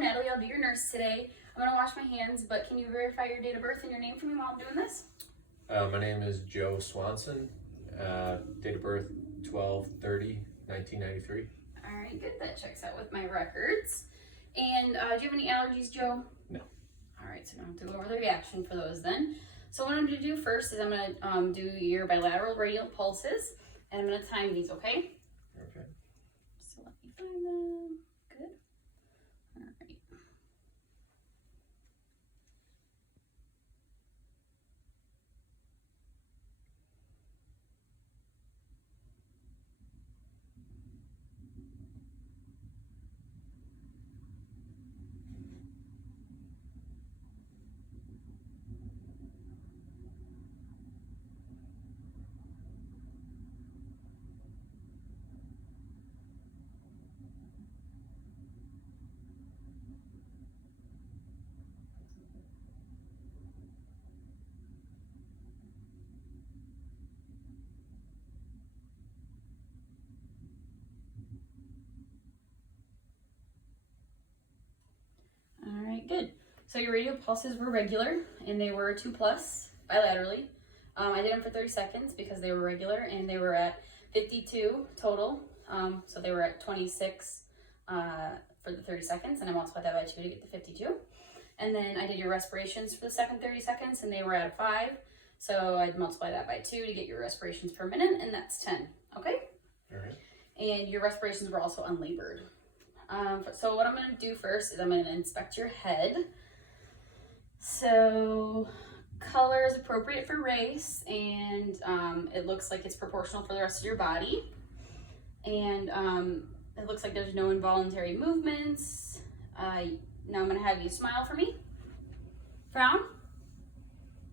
Natalie. I'll be your nurse today. I'm gonna wash my hands, but can you verify your date of birth and your name for me while I'm doing this? My name is Joe Swanson. Date of birth 12/30/1993. All right, good. That checks out with my records. And do you have any allergies, Joe? No. All right, so I don't have to go over the reaction for those then. So what I'm going to do first is I'm going to do your bilateral radial pulses, and I'm going to time these, okay? Okay. So let me find them. Good. All right. All right, good. So your radial pulses were regular, and they were 2+ bilaterally. I did them for 30 seconds because they were regular, and they were at 52 total. So they were at 26 for the 30 seconds, and I multiplied that by 2 to get the 52. And then I did your respirations for the second 30 seconds, and they were at 5. So I'd multiply that by 2 to get your respirations per minute, and that's 10. Okay? All right. And your respirations were also unlabored. So what I'm going to do first is I'm going to inspect your head. So color is appropriate for race, and it looks like it's proportional for the rest of your body. And it looks like there's no involuntary movements. Now I'm going to have you smile for me. Frown.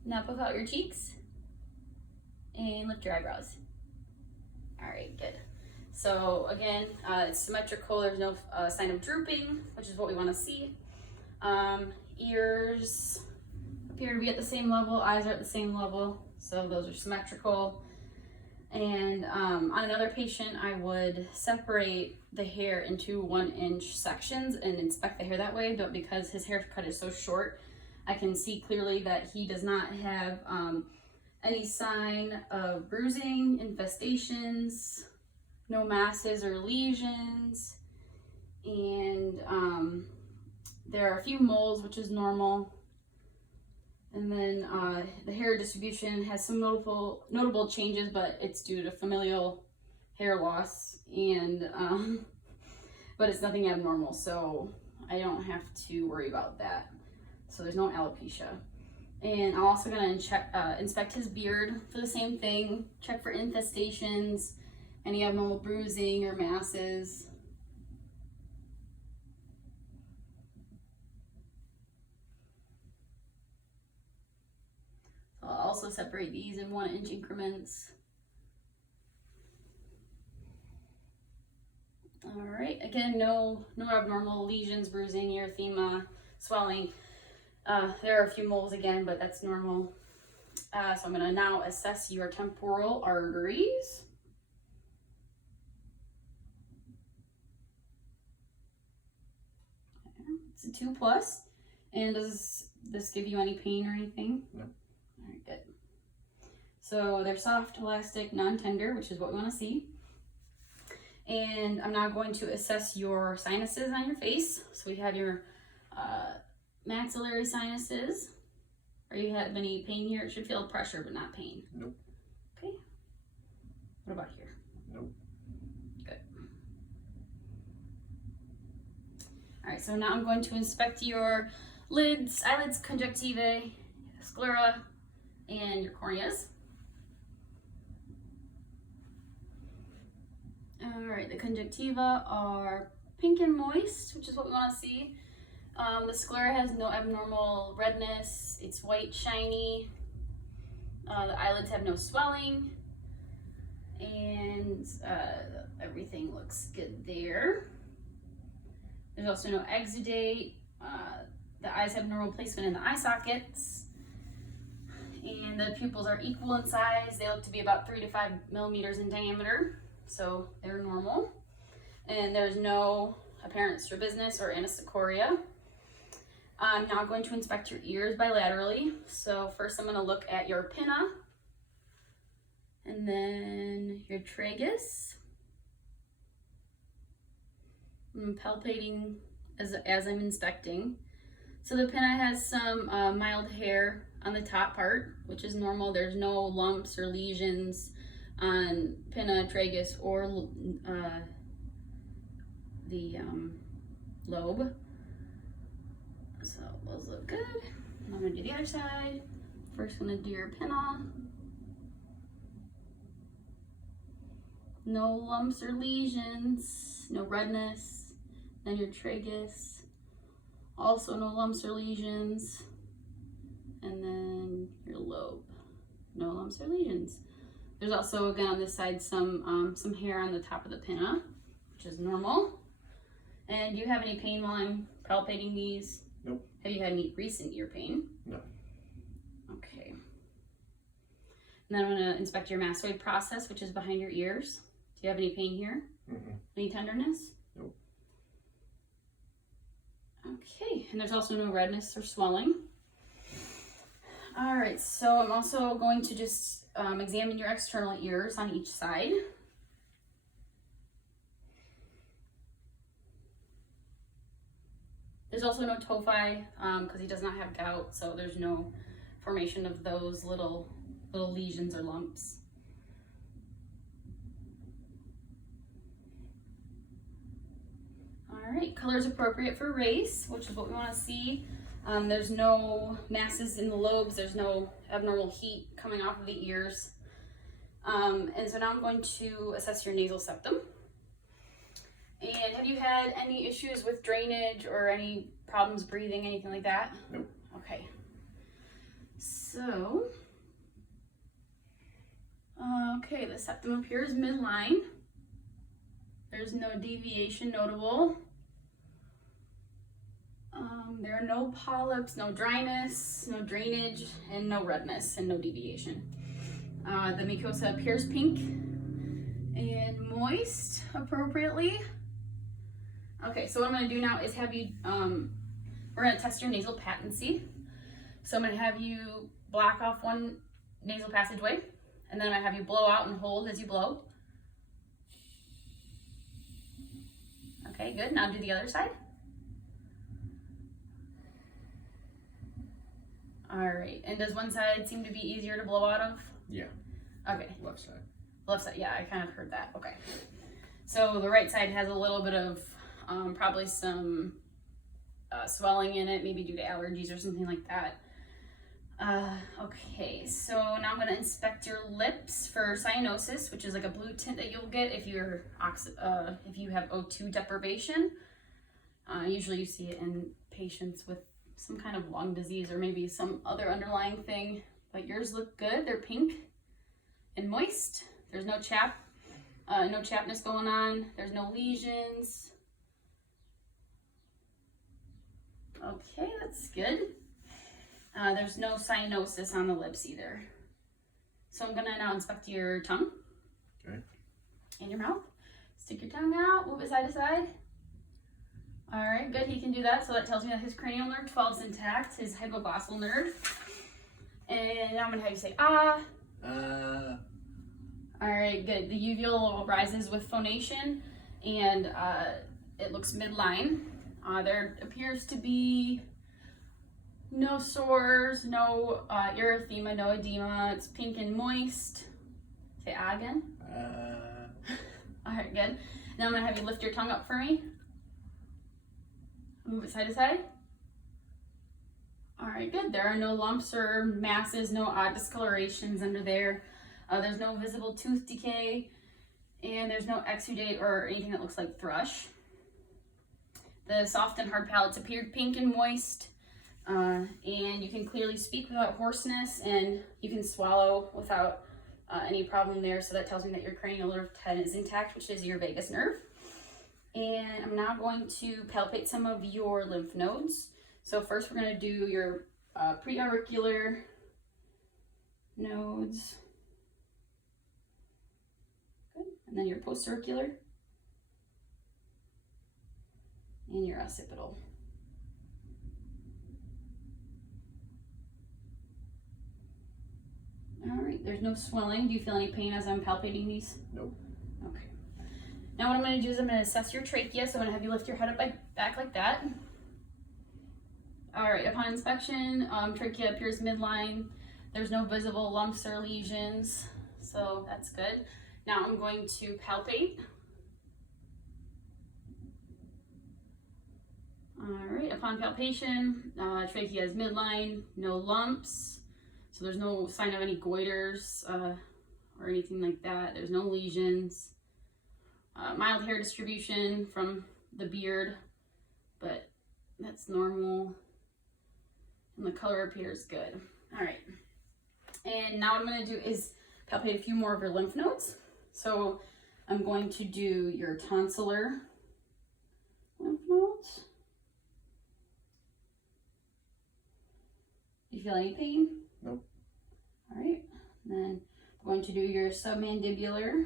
Now puff out your cheeks. And lift your eyebrows. All right, good. So again, it's symmetrical. There's no sign of drooping, which is what we want to see. Ears appear to be at the same level. Eyes are at the same level. So those are symmetrical. And on another patient, I would separate the hair into 1-inch sections and inspect the hair that way. But because his haircut is so short, I can see clearly that he does not have any sign of bruising, infestations, no masses or lesions, and there are a few moles, which is normal. And then the hair distribution has some notable changes, but it's due to familial hair loss, and but it's nothing abnormal, so I don't have to worry about that. So there's no alopecia. And I'm also going to inspect his beard for the same thing, check for infestations, any abnormal bruising or masses. So I'll also separate these in 1-inch increments. All right, again, no abnormal lesions, bruising, erythema, swelling. There are a few moles again, but that's normal. So I'm gonna now assess your temporal arteries. It's a 2+. And does this give you any pain or anything? No. All right, good. So they're soft, elastic, non-tender, which is what we want to see. And I'm now going to assess your sinuses on your face. So we have your maxillary sinuses. Are you have any pain here? It should feel pressure, but not pain. Nope. Okay. What about here? Nope. Good. All right, so now I'm going to inspect your lids, eyelids, conjunctivae, sclera, and your corneas. All right, the conjunctiva are pink and moist, which is what we want to see. The sclera has no abnormal redness. It's white, shiny. The eyelids have no swelling. And everything looks good there. There's also no exudate. The eyes have normal placement in the eye sockets. And the pupils are equal in size. They look to be about 3 to 5 millimeters in diameter. So they're normal. And there's no apparent strabismus or anisocoria. I'm now going to inspect your ears bilaterally. So first I'm going to look at your pinna, and then your tragus. I'm palpating as I'm inspecting. So the pinna has some mild hair on the top part, which is normal. There's no lumps or lesions on pinna, tragus, or the lobe. So those look good. I'm gonna do the other side. First gonna do your pinna. No lumps or lesions, no redness. Then your tragus. Also no lumps or lesions. And then your lobe. No lumps or lesions. There's also, again, on this side, some hair on the top of the pinna, which is normal. And do you have any pain while I'm palpating these? Nope. Have you had any recent ear pain? No. Okay. And then I'm going to inspect your mastoid process, which is behind your ears. Do you have any pain here? Mm-mm. Any tenderness? Nope. Okay, and there's also no redness or swelling. All right, so I'm also going to just examine your external ears on each side. There's also no tophi because he does not have gout, so there's no formation of those little lesions or lumps. All right, color is appropriate for race, which is what we want to see. There's no masses in the lobes. There's no abnormal heat coming off of the ears. And so now I'm going to assess your nasal septum. And have you had any issues with drainage or any problems breathing, anything like that? Nope. Okay. So, okay, the septum appears midline. There's no deviation notable. There are no polyps, no dryness, no drainage, and no redness, and no deviation. The mucosa appears pink and moist appropriately. Okay, so what I'm going to do now is have you, we're going to test your nasal patency. So I'm going to have you block off one nasal passageway, and then I'm going to have you blow out and hold as you blow. Okay, good. Now do the other side. All right, and does one side seem to be easier to blow out of? Yeah. Okay. Left side. Left side, yeah, I kind of heard that. Okay. So the right side has a little bit of probably some swelling in it, maybe due to allergies or something like that. Okay, so now I'm going to inspect your lips for cyanosis, which is like a blue tint that you'll get if you're if you have O2 deprivation. Usually you see it in patients with some kind of lung disease or maybe some other underlying thing, but yours look good. They're pink and moist. There's no no chapness going on. There's no lesions. Okay, that's good. There's no cyanosis on the lips either. So I'm gonna now inspect your tongue. Okay. And your mouth. Stick your tongue out, move it side to side. All right, good, he can do that. So that tells me that his cranial nerve 12 is intact, his hypoglossal nerve. And now I'm gonna have you say, ah. All right, good. The uvual rises with phonation and it looks midline. There appears to be no sores, no erythema, no edema. It's pink and moist. Say ah again. All right, good. Now I'm gonna have you lift your tongue up for me. Move it side to side. All right, good. There are no lumps or masses, no odd discolorations under there. There's no visible tooth decay, and there's no exudate or anything that looks like thrush. The soft and hard palates appeared pink and moist, and you can clearly speak without hoarseness, and you can swallow without any problem there. So that tells me that your cranial nerve 10 is intact, which is your vagus nerve. And I'm now going to palpate some of your lymph nodes. So first we're going to do your preauricular nodes. Good. And then your postauricular. And your occipital. there's no swelling. Do you feel any pain as I'm palpating these? Nope. Okay. Now what I'm going to do is I'm going to assess your trachea. So I'm going to have you lift your head up back like that. All right, upon inspection, trachea appears midline. There's no visible lumps or lesions, so that's good. Now I'm going to palpate. All right, upon palpation, trachea is midline, no lumps, so there's no sign of any goiters or anything like that. There's no lesions. Mild hair distribution from the beard, but that's normal. And the color appears good. All right. And now what I'm going to do is palpate a few more of your lymph nodes. So I'm going to do your tonsillar lymph nodes. Do you feel any pain? Nope. All right. And then I'm going to do your submandibular.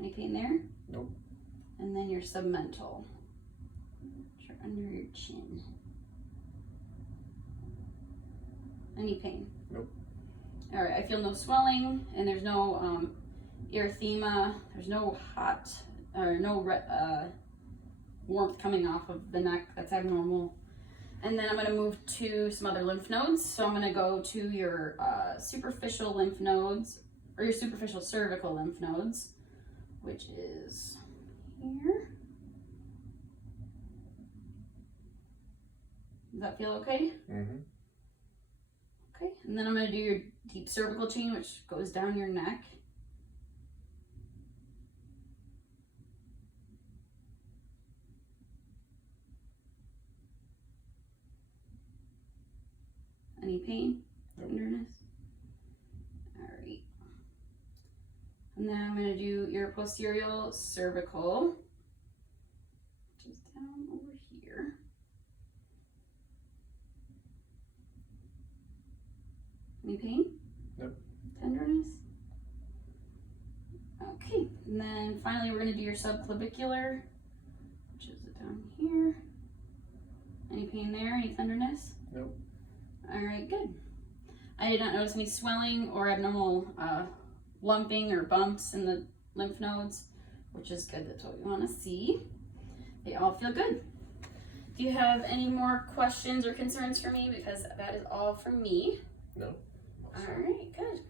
Any pain there? Nope. And then your submental. Under your chin. Any pain? Nope. All right, I feel no swelling, and there's no erythema. There's no hot or no warmth coming off of the neck. That's abnormal. And then I'm going to move to some other lymph nodes. So I'm going to go to your superficial lymph nodes, or your superficial cervical lymph nodes, which is here. Does that feel okay? Mm-hmm. Okay, and then I'm going to do your deep cervical chain, which goes down your neck. Any pain? Nope. Tenderness? All right. And then I'm going to do your posterior cervical, which is down over here. Any pain? Nope. Tenderness? Okay, and then finally we're going to do your subclavicular, which is down here. Any pain there? Any tenderness? Nope. All right, good. I did not notice any swelling or abnormal lumping or bumps in the lymph nodes, which is good. That's what we want to see. They all feel good. Do you have any more questions or concerns for me? Because that is all from me. No. All right, good.